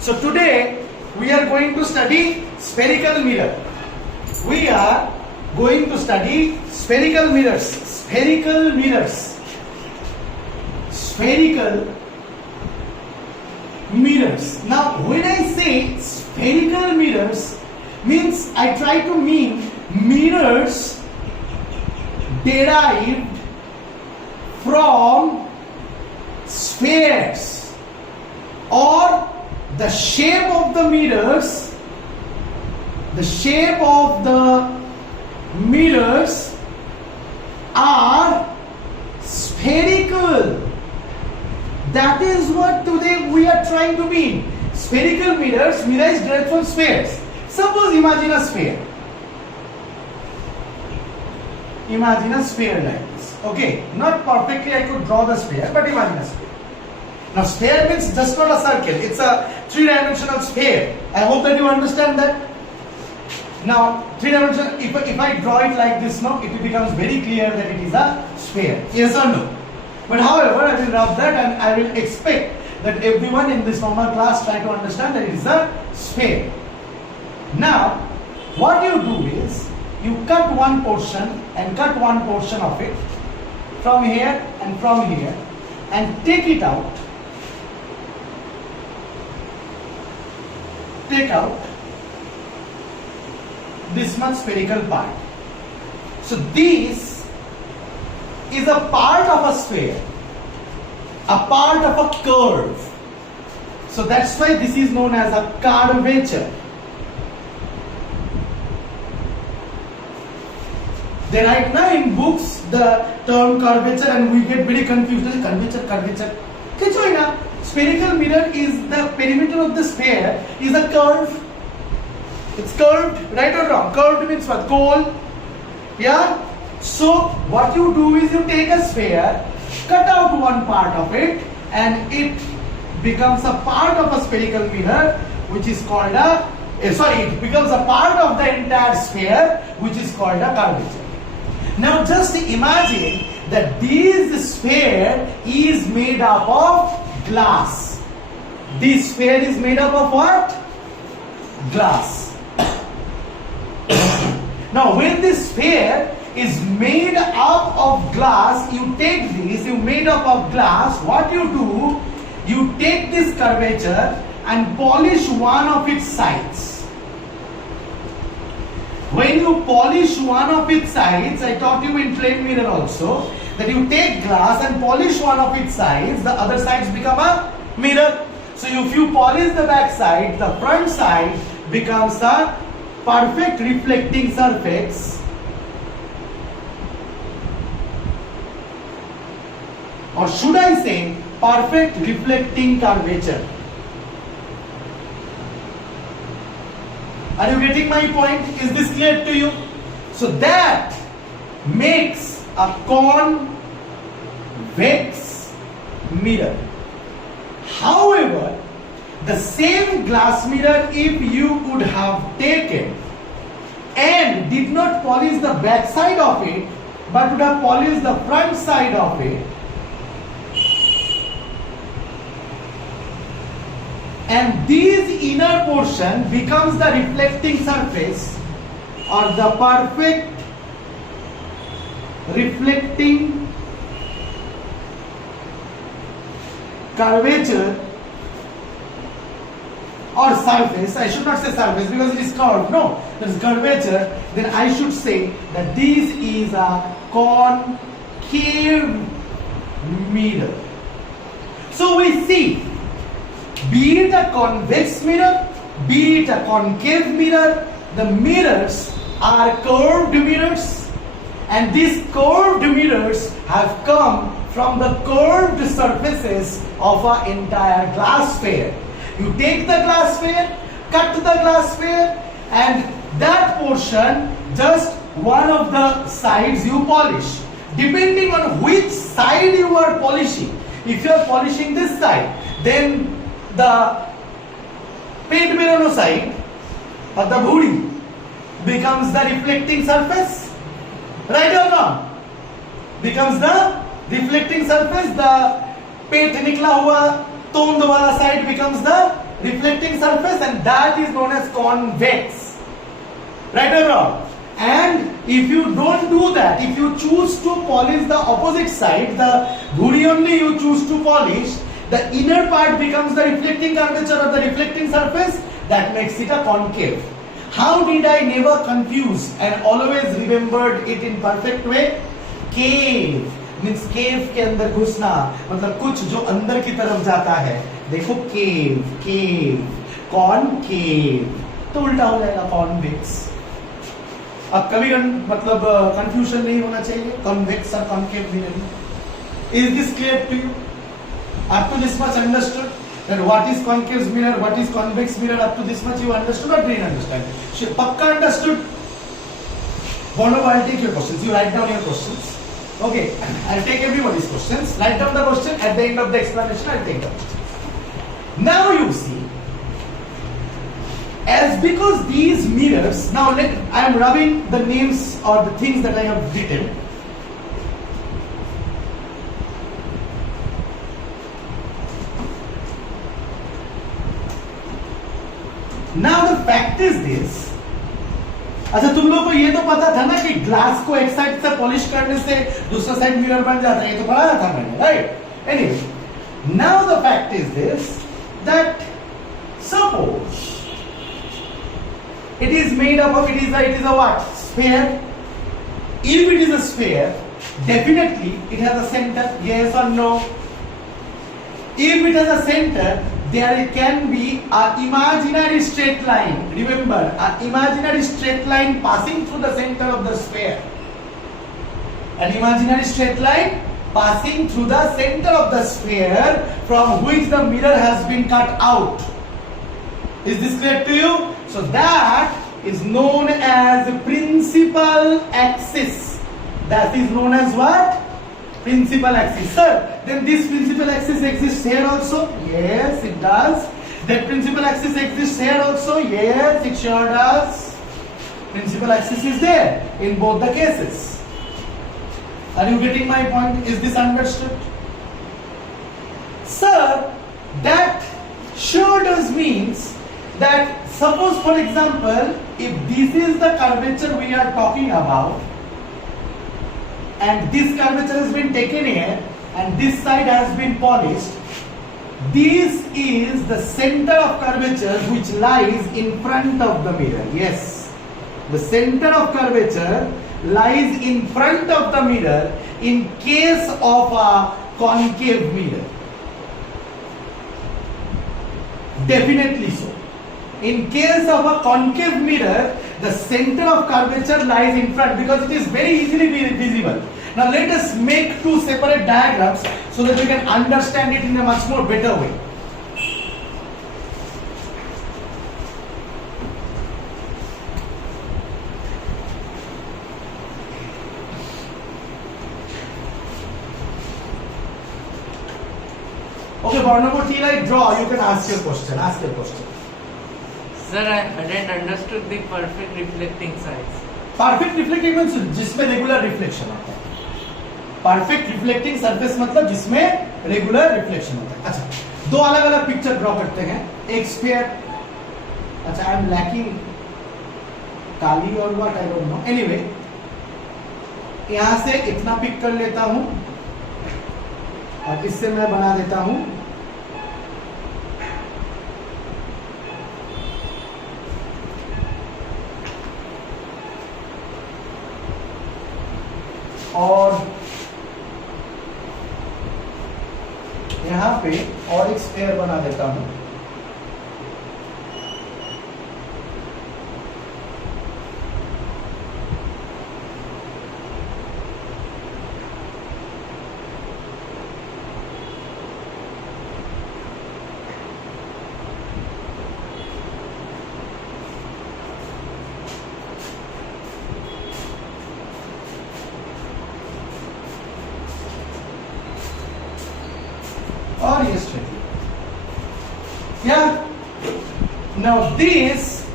So today we are going to study spherical mirror. We are going to study spherical mirrors. Spherical mirrors. Spherical mirrors. Now when I say spherical mirrors, means I try to mean mirrors derived from spheres, or the shape of the mirrors, are spherical. That is what today we are trying to mean. Spherical mirrors, mirror is derived from spheres. Suppose imagine a sphere. Imagine a sphere like this. Okay, not perfectly I could draw the sphere, but imagine a sphere. Now sphere means just not a circle, it's a three-dimensional sphere. I hope that you understand that. Now three-dimensional, if I draw it like this now, it becomes very clear that it is a sphere. Yes or no? But however, I will rub that and I will expect that everyone in this normal class try to understand that it is a sphere. Now, what you do is, you cut one portion and cut one portion of it from here and take it out. Take out this much spherical part. So this is a part of a sphere, a part of a curve. So that's why this is known as a curvature. They write now in books the term curvature and we get very confused. Curvature. Spherical mirror is the perimeter of the sphere is a curve. It's curved, right or wrong? Curved means what? Cone. Yeah? So what you do is you take a sphere, cut out one part of it, and it becomes a part of a spherical mirror, which is called it becomes a part of the entire sphere, which is called a curvature. Now just imagine that this sphere is made up of glass. This sphere is made up of what? Glass. Now when this sphere is made up of glass, you take this, you made up of glass, what you do, you take this curvature and polish one of its sides. When you polish one of its sides, I taught you in plane mirror also, that you take glass and polish one of its sides, the other sides become a mirror. So if you polish the back side, the front side becomes a perfect reflecting surface, or should I say perfect reflecting curvature. Are you getting my point? Is this clear to you? So that makes a convex mirror. However, the same glass mirror, if you would have taken and did not polish the back side of it, but would have polished the front side of it, and this inner portion becomes the reflecting surface or the perfect reflecting curvature or surface. I should not say surface because it is curved. No, there is curvature. Then I should say that this is a concave mirror. So we see, be it a convex mirror, be it a concave mirror, the mirrors are curved mirrors, and these curved mirrors have come from the curved surfaces of an entire glass sphere. You take the glass sphere, cut the glass sphere, and that portion, just one of the sides you polish. Depending on which side you are polishing. If you are polishing this side, then the paint mirror side or the bhuri becomes the reflecting surface, right or wrong? Becomes the reflecting surface. The paint nikla hua tond wala side becomes the reflecting surface, and that is known as convex. Right or wrong? And if you don't do that, if you choose to polish the opposite side, the ghuri only you choose to polish, the inner part becomes the reflecting curvature of the reflecting surface, that makes it a concave. How did I never confuse and always remembered it in perfect way? Cave means cave के अंदर घुसना, मतलब कुछ जो अंदर की तरफ जाता है. देखो cave, cave, concave, तो उल्टा हो जाएगा convex. अब कभी मतलब कंफ्यूजन नहीं होना चाहिए convex और concave mirror. Is this clear to you? Up to this much understood? That what is concave mirror, what is convex mirror, up to this much you understood or didn't understand? Pakka understood? Bono, I'll take your questions. You write down your questions. Okay, I'll take everybody's questions. Write down the question. At the end of the explanation, I'll take the questions. Now you see, as because these mirrors, now I am rubbing the names or the things that I have written. Now the fact is this. अच्छा, तुम लोग को ये तो पता था ना कि ग्लास को एक साइड से पॉलिश करने से दूसरा साइड मिरर बन जाता है, ये तो पढ़ाया था मैंने, right? Anyway, now the fact is this that suppose it is made up of, it is a what? Sphere. If it is a sphere, definitely it has a center, yes or no? If it has a center, there can be an imaginary straight line. Remember, an imaginary straight line passing through the center of the sphere. An imaginary straight line passing through the center of the sphere from which the mirror has been cut out. Is this clear to you? So that is known as principal axis. That is known as what? Principal axis. Sir, then this principal axis exists here also? Yes, it does. That principal axis exists here also? Yes, it sure does. Principal axis is there in both the cases. Are you getting my point? Is this understood? Sir, that sure does means that suppose, for example, if this is the curvature we are talking about, and this curvature has been taken here, and this side has been polished, this is the center of curvature which lies in front of the mirror. Yes, the center of curvature lies in front of the mirror in case of a concave mirror. Definitely so. In case of a concave mirror, the center of curvature lies in front because it is very easily visible. Now let us make two separate diagrams so that we can understand it in a much more better way. Okay, Barnabo, till I draw, you can ask your question. Ask your question. Sir, I hadn't understood the perfect reflecting sides. Perfect reflecting means जिसमें regular reflection होता है. Perfect reflecting surface मतलब जिसमें regular reflection होता है. अच्छा, दो अलग अलग पिक्चर ड्रॉ करते हैं. एक स्फीयर. अच्छा, आई एम लैकिंग काली और what I don't know. Anyway, यहां से इतना पिक कर लेता हूं और इससे मैं बना देता हूं और यहां पे और एक स्फीयर बना देता हूं. और ये straight. Yeah. Now this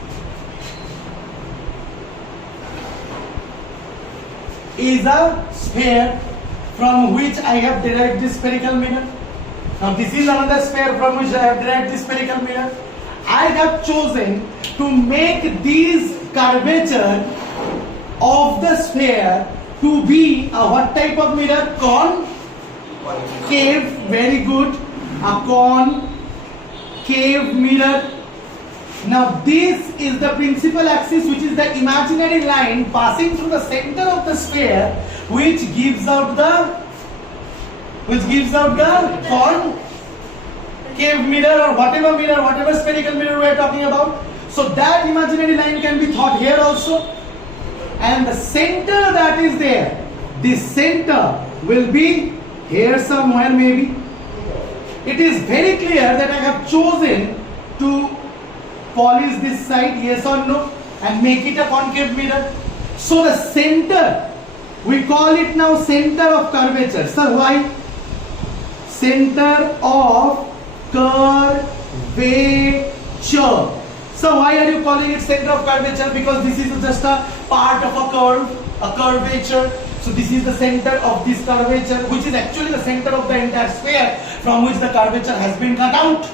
is a sphere from which I have derived this spherical mirror. Now this is another sphere from which I have derived this spherical mirror. I have chosen to make these curvature of the sphere to be a what type of mirror? Concave. Very good. A concave mirror. Now this is the principal axis, which is the imaginary line passing through the center of the sphere, which gives out the concave mirror, or whatever spherical mirror we are talking about. So that imaginary line can be thought here also, and the center that is there, this center will be here somewhere maybe. It is very clear that I have chosen to polish this side, yes or no, and make it a concave mirror. So the center, we call it now center of curvature. So why? Center of curvature. So why are you calling it center of curvature? Because this is just a part of a curve, a curvature. So this is the center of this curvature, which is actually the center of the entire sphere from which the curvature has been cut out.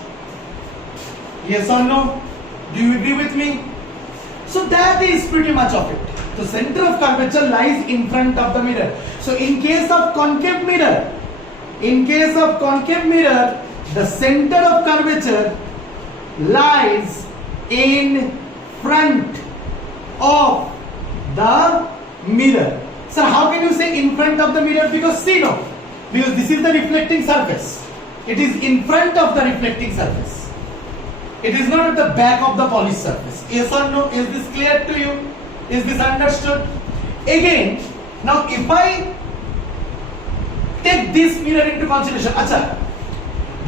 Yes or no? Do you agree with me? So that is pretty much of it. The center of curvature lies in front of the mirror. So in case of concave mirror, the center of curvature lies in front of the mirror. So how can you say in front of the mirror? Because see, no, because this is the reflecting surface. It is in front of the reflecting surface. It is not at the back of the polished surface. Yes or no? Is this clear to you? Is this understood? Again, now if I take this mirror into consideration,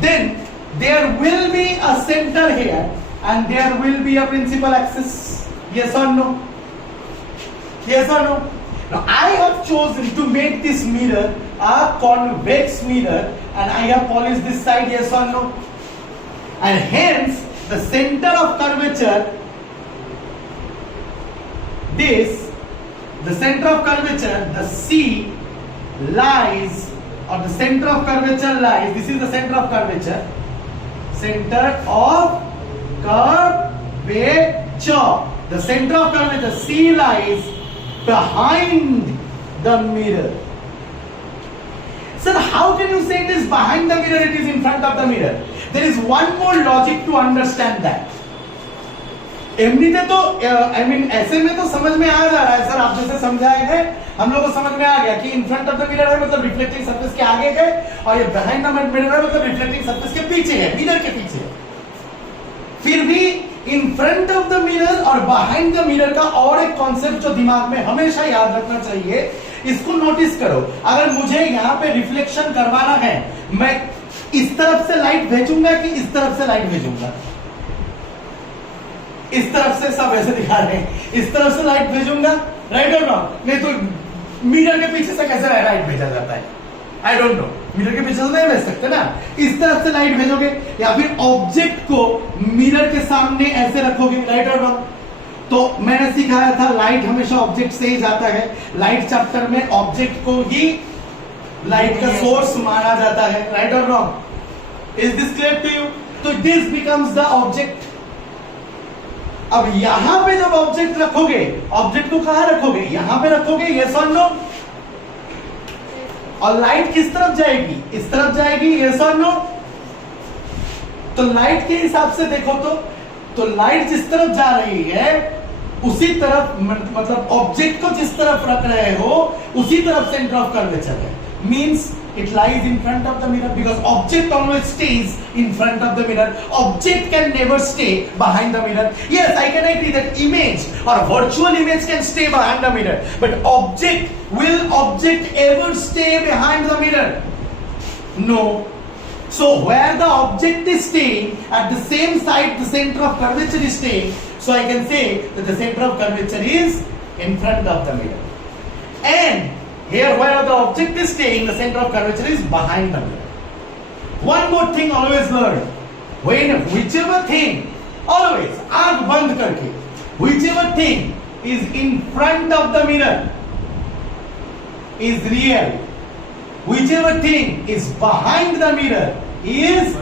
then there will be a center here and there will be a principal axis. Yes or no? Yes or no? Now I have chosen to make this mirror a convex mirror, and I have polished this side. Yes or no? And hence the center of curvature, the C lies, or the center of curvature lies, this is the center of curvature, the center of curvature C lies behind the mirror. Sir, how can you say it is behind the mirror, it is in front of the mirror? There is one more logic to understand that. एमनीते तो ऐसे में तो समझ में आ जा रहा है sir, आप जैसे समझाए थे हम लोगों को समझ में आ गया कि in front of the mirror है मतलब रिफ्लेक्टिंग सरफेस के आगे है, और ये बिहाइंड द मिरर है मतलब रिफ्लेक्टिंग सरफेस के पीछे है, मिरर के पीछे है। फिर भी in front of the mirror और बिहाइंड द मिरर का और एक कॉन्सेप्ट जो दिमाग में हमेशा याद रखना चाहिए, इसको नोटिस करो। अगर मुझे यहाँ पे रिफ्लेक्शन करवाना है, मैं इस तरफ से लाइट भेजूंगा कि इस तरफ से लाइट भेजूंगा? इस तरफ से, सब ऐसे दिखा रहे हैं, इस तरफ से लाइट भेजूंगा, राइट और रॉन्ग? नहीं तो मिरर के पीछे से कैसे लाइट भेजा जाता है? आई डोंट नो, मिरर के पीछे से नहीं भेज सकते ना। इस तरफ से लाइट भेजोगे या फिर ऑब्जेक्ट को मिरर के सामने ऐसे रखोगे, राइट और रॉन्ग? तो मैंने सिखाया था लाइट हमेशा ऑब्जेक्ट से ही जाता है। लाइट चैप्टर में ऑब्जेक्ट को ही लाइट का सोर्स माना जाता है, राइट और wrong? Is this clear to you? तो दिस बिकम्स द ऑब्जेक्ट। अब यहां पे जब ऑब्जेक्ट रखोगे, ऑब्जेक्ट को कहां रखोगे? यहां पे रखोगे, यस और नो? और लाइट किस तरफ जाएगी? इस तरफ जाएगी, यस और नो? तो लाइट के हिसाब से देखो तो लाइट जिस तरफ जा रही है उसी तरफ, मतलब ऑब्जेक्ट को जिस तरफ रख रहे हो उसी तरफ सेंटर ऑफ कर्वेचर है। Means it lies in front of the mirror, because object always stays in front of the mirror. Object can never stay behind the mirror. Yes, I can agree that image or virtual image can stay behind the mirror, but will object ever stay behind the mirror? No. So where the object is staying, at the same side the center of curvature is staying, so I can say that the center of curvature is in front of the mirror. And here where the object is staying, the center of curvature is behind the mirror. One more thing always learn, whichever thing, always आंख बंद करके, whichever thing is in front of the mirror is real, whichever thing is behind the mirror is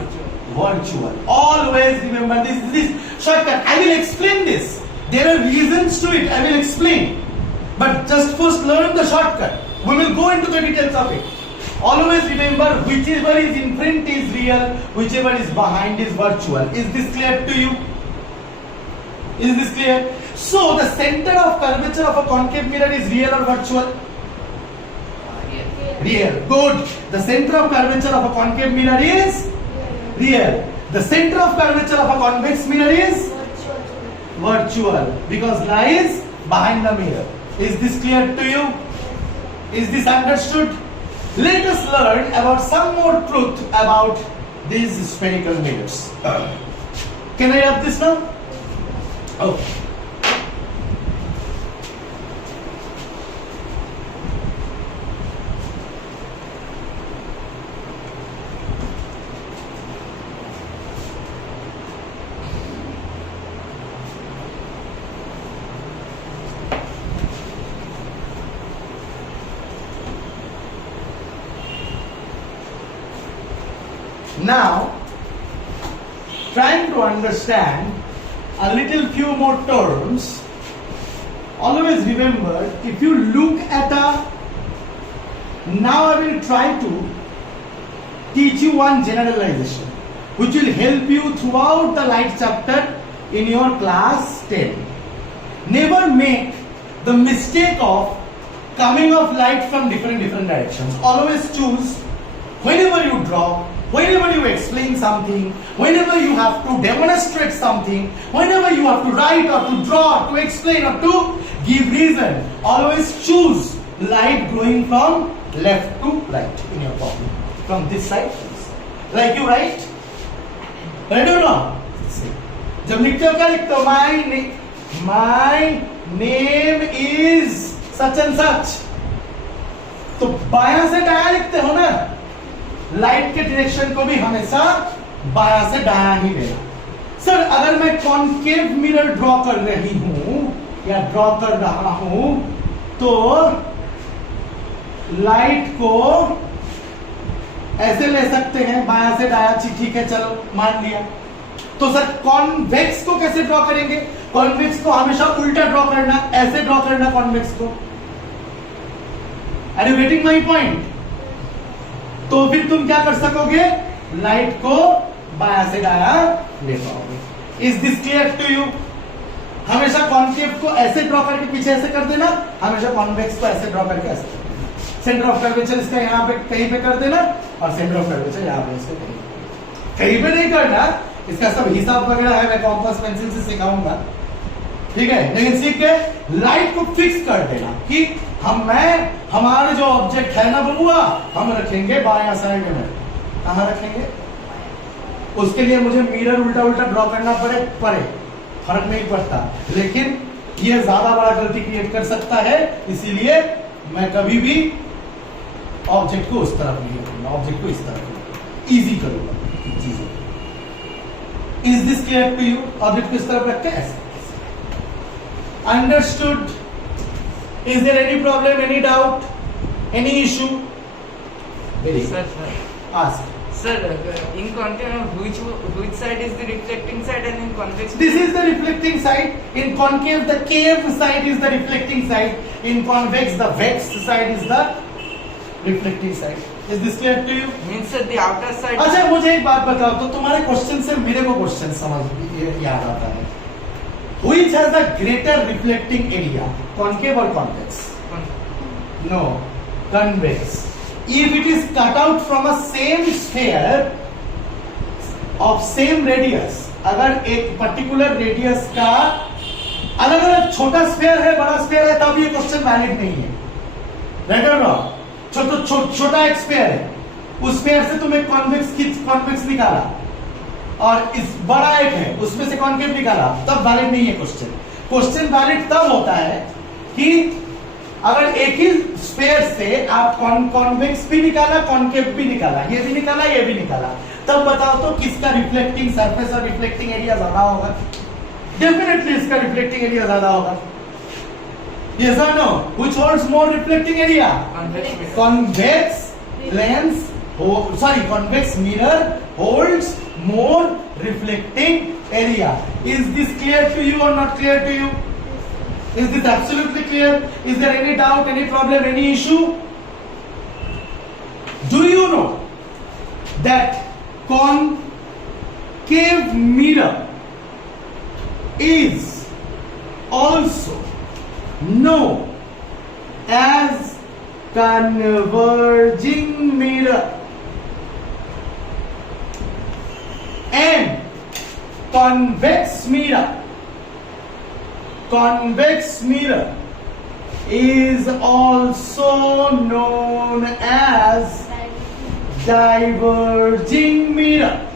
virtual. Always remember this. shortcut. I will explain this. There are reasons to it. I will explain. But just first learn the shortcut. We will go into the details of it. Always remember, whichever is in front is real, whichever is behind is virtual. Is this clear to you? Is this clear? So the center of curvature of a concave mirror is real or virtual? Real. Good. The center of curvature of a concave mirror is real. The center of curvature of a convex mirror is virtual, because lies behind the mirror. Is this clear to you? Is this understood? Let us learn about some more truth about these spherical mirrors. Can I have this now? Okay. Now, trying to understand a little few more terms. Always remember, if you look at now I will try to teach you one generalization which will help you throughout the light chapter in your class 10. Never make the mistake of coming of light from different directions. Always choose, whenever you draw, whenever you explain something, whenever you have to demonstrate something, whenever you have to write or to draw, to explain or to give reason, always choose light going from left to right in your copy. From this side to this side. Like you write? Right or wrong? जब लिखते हो क्या लिखते हो? My name is such and such. तो बायां से दायां लिखते हो ना? लाइट के डायरेक्शन को भी हमेशा बायां से दायां ही लेना. सर अगर मैं कॉन्केव मिरर ड्रॉ कर रही हूं या ड्रॉ कर रहा हूं तो लाइट को ऐसे ले सकते हैं बायां से दायां. ठीक है, चलो मान लिया. तो सर कॉन्वेक्स को कैसे ड्रॉ करेंगे? कॉन्वेक्स को हमेशा उल्टा ड्रॉ करना, ऐसे ड्रॉ करना कॉन्वेक्स को. Are you getting my point? तो फिर तुम क्या कर सकोगे? लाइट को बायां से दायां ले पाओगे. Is this clear to you? हमेशा कॉन्केव को ऐसे ड्रॉ करके पीछे ऐसे कर देना, हमेशा कॉन्वेक्स को ऐसे ड्रॉ करके ऐसे. सेंटर ऑफ कर्वेचर इसका यहाँ पे कहीं पे कर देना और सेंटर ऑफ कर्वेचर यहाँ पे इसको कहीं पे नहीं करना. इसका सब हिसाब वगैरह है, मैं कॉम्पास पेंसिल से सिखाऊंगा. ठीक है, लेकिन सीख के लाइट को फिक्स कर देना कि हमारे जो ऑब्जेक्ट है ना बबुआ, हम रखेंगे बायां साइड में. कहां रखेंगे? उसके लिए मुझे मिरर उल्टा उल्टा ड्रॉ करना पड़े फर्क नहीं पड़ता, लेकिन ये ज्यादा बड़ा गलती क्रिएट कर सकता है. इसीलिए मैं कभी भी ऑब्जेक्ट को उस तरफ नहीं रखूंगा, ऑब्जेक्ट को इस तरफ इजी करूंगा चीजें. Is this clear to you? Object को इस तरफ रखते हैं ऐसे. Understood? Is there any problem, any doubt, any issue? Very Sir, ask. Sir, in concave, which side is the reflecting side, and in convex? This is the reflecting side. In concave, the cave side is the reflecting side. In convex, the vexed side is the reflecting side. Is this clear to you? Means the outer side. अच्छा, मुझे एक बात बताओ, तो तुम्हारे question से मेरे को क्वेश्चन समझ याद आता है. Which has a greater reflecting area, concave or convex? No, convex. If it is cut out from a same sphere of same radius, अगर एक पर्टिकुलर रेडियस का अलग अलग छोटा स्फेयर है, बड़ा स्फेयर है, तब ये क्वेश्चन वैलिड नहीं है. राइट और रॉन्ग? छोटा एक स्फेयर है, उस स्फेयर से तुम एक कॉन्वेक्स निकाला और इस बड़ा एक है उसमें से कॉन्केव निकाला, तब वैलिड नहीं है क्वेश्चन. क्वेश्चन वैलिड तब होता है कि अगर एक ही स्फेयर से आप कॉन्वेक्स भी निकाला, कॉन्केव भी निकाला, ये भी निकाला, ये भी निकाला, तब बताओ तो किसका रिफ्लेक्टिंग सरफेस और रिफ्लेक्टिंग एरिया ज्यादा होगा? डेफिनेटली इसका रिफ्लेक्टिंग एरिया ज्यादा होगा. Yes or no? Which holds more reflecting area? Convex lens, convex mirror holds more reflecting area. Is this clear to you or not clear to you? Is this absolutely clear? Is there any doubt, any problem, any issue? Do you know that concave mirror is also known as converging mirror and convex mirror is also known as diverging mirror.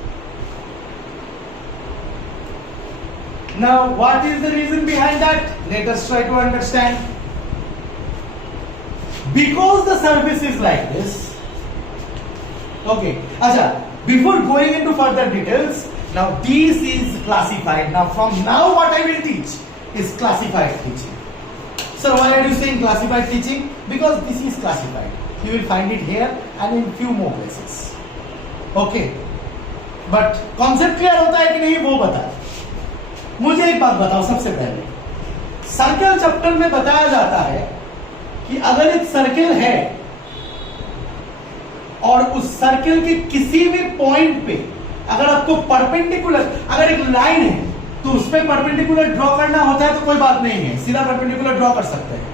Now, what is the reason behind that? Let us try to understand. Because the surface is like this. Okay. Acha, before going into further details, now this is classified. Now, from now what I will teach is classified teaching. So, why are you saying classified teaching? Because this is classified. You will find it here and in few more places. Okay. But concept clear होता है कि नहीं वो बता. मुझे एक बात बताओ सबसे पहले. सर्कल चैप्टर में बताया जाता है कि अगर एक सर्कल है और उस सर्कल के किसी भी पॉइंट पे अगर आपको परपेंडिकुलर, अगर एक लाइन है तो उस पे परपेंडिकुलर ड्रॉ करना होता है तो कोई बात नहीं है, सीधा परपेंडिकुलर ड्रॉ कर सकते हैं,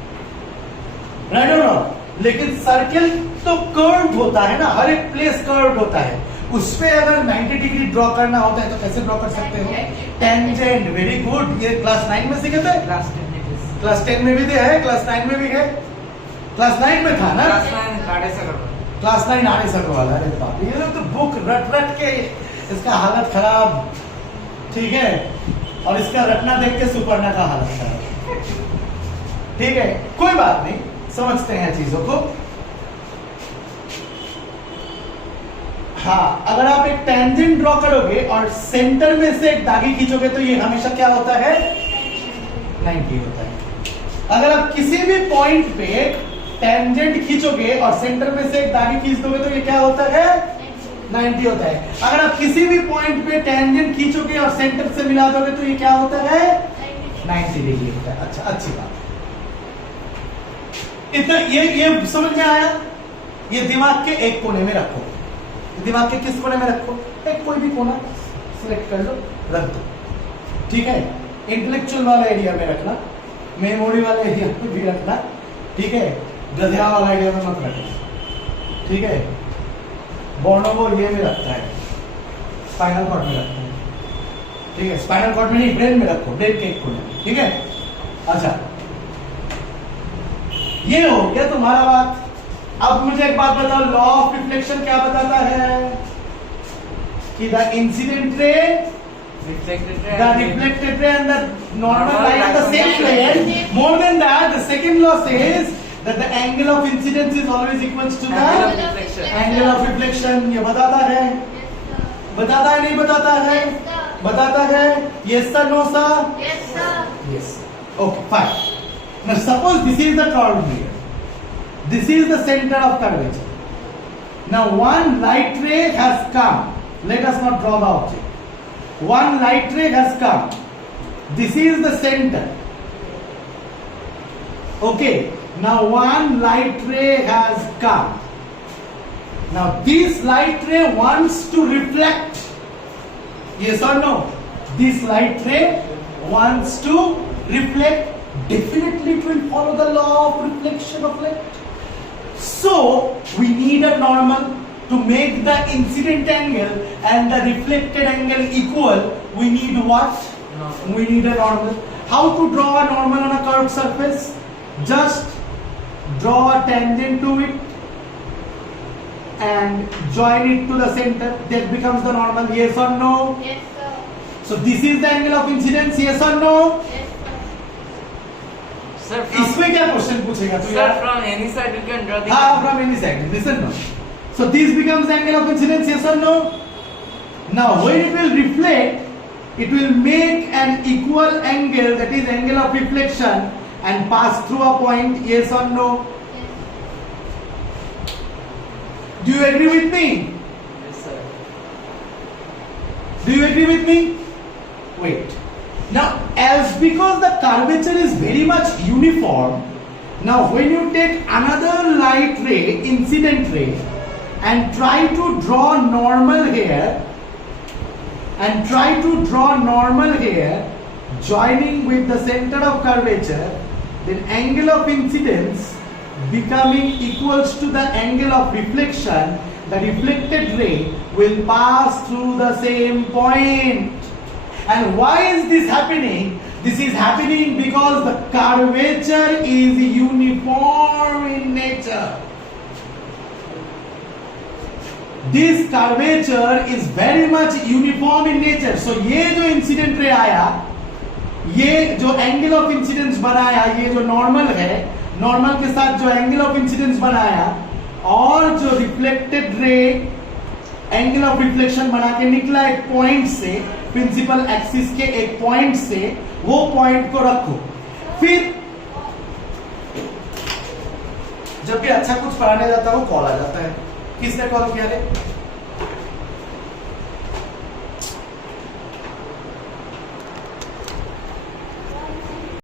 राइट और रॉन्ग. लेकिन सर्कल तो कर्व्ड होता है ना, हर एक प्लेस कर्व्ड होता है, उस पे अगर 90 डिग्री ड्रॉ करना होता है तो कैसे ड्रॉ कर सकते हो? टेंजेंट. Very good. ये क्लास 9 में सीखे थे? क्लास 10 में भी है, क्लास 9 में भी है. क्लास 9 में था ना? क्लास 9 आने सको वाला. अरे बाप रे, ये लोग तो बुक रट के इसका हालत खराब. ठीक है, और इसका रटना देख के सुपर्णा का हालत खराब. ठीक है, कोई बात नहीं, समझते हैं चीजों को. हाँ, अगर आप एक टेंजेंट ड्रॉ करोगे और सेंटर में से एक दागी खींचोगे तो ये हमेशा क्या होता है? 90 होता है. अगर आप किसी भी पॉइंट पे टेंजेंट खींचोगे और सेंटर में से एक दागी खींच दोगे तो ये क्या होता है? 90 होता है. अगर आप किसी भी पॉइंट पे टेंजेंट खींचोगे और सेंटर से मिला दोगे तो ये क्या होता है? 90 डिग्री होता है. अच्छा, अच्छी बात. इतना ये समझ में आया? ये दिमाग के एक कोने में रखो. दिमाग के किस कोने में रखो? एक कोई भी कोना सिलेक्ट कर लो, रख दो. ठीक है, इंटेलेक्चुअल वाला एरिया में रखना, मेमोरी वाले एरिया में भी रखना. ठीक है, गधिया वाला एरिया में मत रखना. ठीक है, बोनोबो ये में रखता है, स्पाइनल कॉर्ड में रखता है. ठीक है, स्पाइनल कॉर्ड में नहीं, ब्रेन में रखो, ब्रेन के एक कोने में. ठीक है. अच्छा, ये हो गया तुम्हारा बात. अब मुझे एक बात बताओ, लॉ ऑफ रिफ्लेक्शन क्या बताता है? कि the incident ray, the reflected ray and the normal light are the same plane. More than that, the second law says that the angle of incidence is always equals to the angle of reflection. ये बताता है? बताता है नहीं बताता है? बताता है. Yes sir, no sir? Yes sir. Yes. Okay, fine. Now suppose this is the curved mirror. This is the center of curvature. Now one light ray has come. Let us not draw the object. One light ray has come. This is the center. Okay. Now one light ray has come. Now this light ray wants to reflect. Yes or no? This light ray wants to reflect. Definitely it will follow the law of reflection of light. So we need a normal to make the incident angle and the reflected angle equal. We need what? No. We need a normal. How to draw a normal on a curved surface? Just draw a tangent to it and join it to the center. That becomes the normal. Yes or no? Yes, sir. So this is the angle of incidence. Yes or no? Yes, Sir, इसमें क्या question पूछेगा तू sir, यार? from any side you can draw the. हाँ, from any side. Listen now. So this becomes the angle of incidence. Yes or no? Now when it will reflect, it will make an equal angle, that is angle of reflection, and pass through a point. Yes or no? yes. Do you agree with me? Yes, sir. Do you agree with me? wait. Now, as because the curvature is very much uniform, now when you take another light ray, incident ray, and try to draw normal here, joining with the center of curvature, then angle of incidence becoming equals to the angle of reflection, the reflected ray will pass through the same point. And why is this happening? This is happening because the curvature is uniform in nature. This curvature is very much uniform in nature. So ये जो incident ray आया, ये जो angle of incidence बनाया, ये जो normal है, normal के साथ जो एंगल ऑफ इंसिडेंस बनाया, और जो reflected ray angle of reflection बना के निकला एक पॉइंट से, प्रिंसिपल एक्सिस के एक पॉइंट से, वो पॉइंट को रखो. फिर जब भी अच्छा कुछ पढ़ाने जाता है वो कॉल आ जाता है. किसने कॉल किया रे?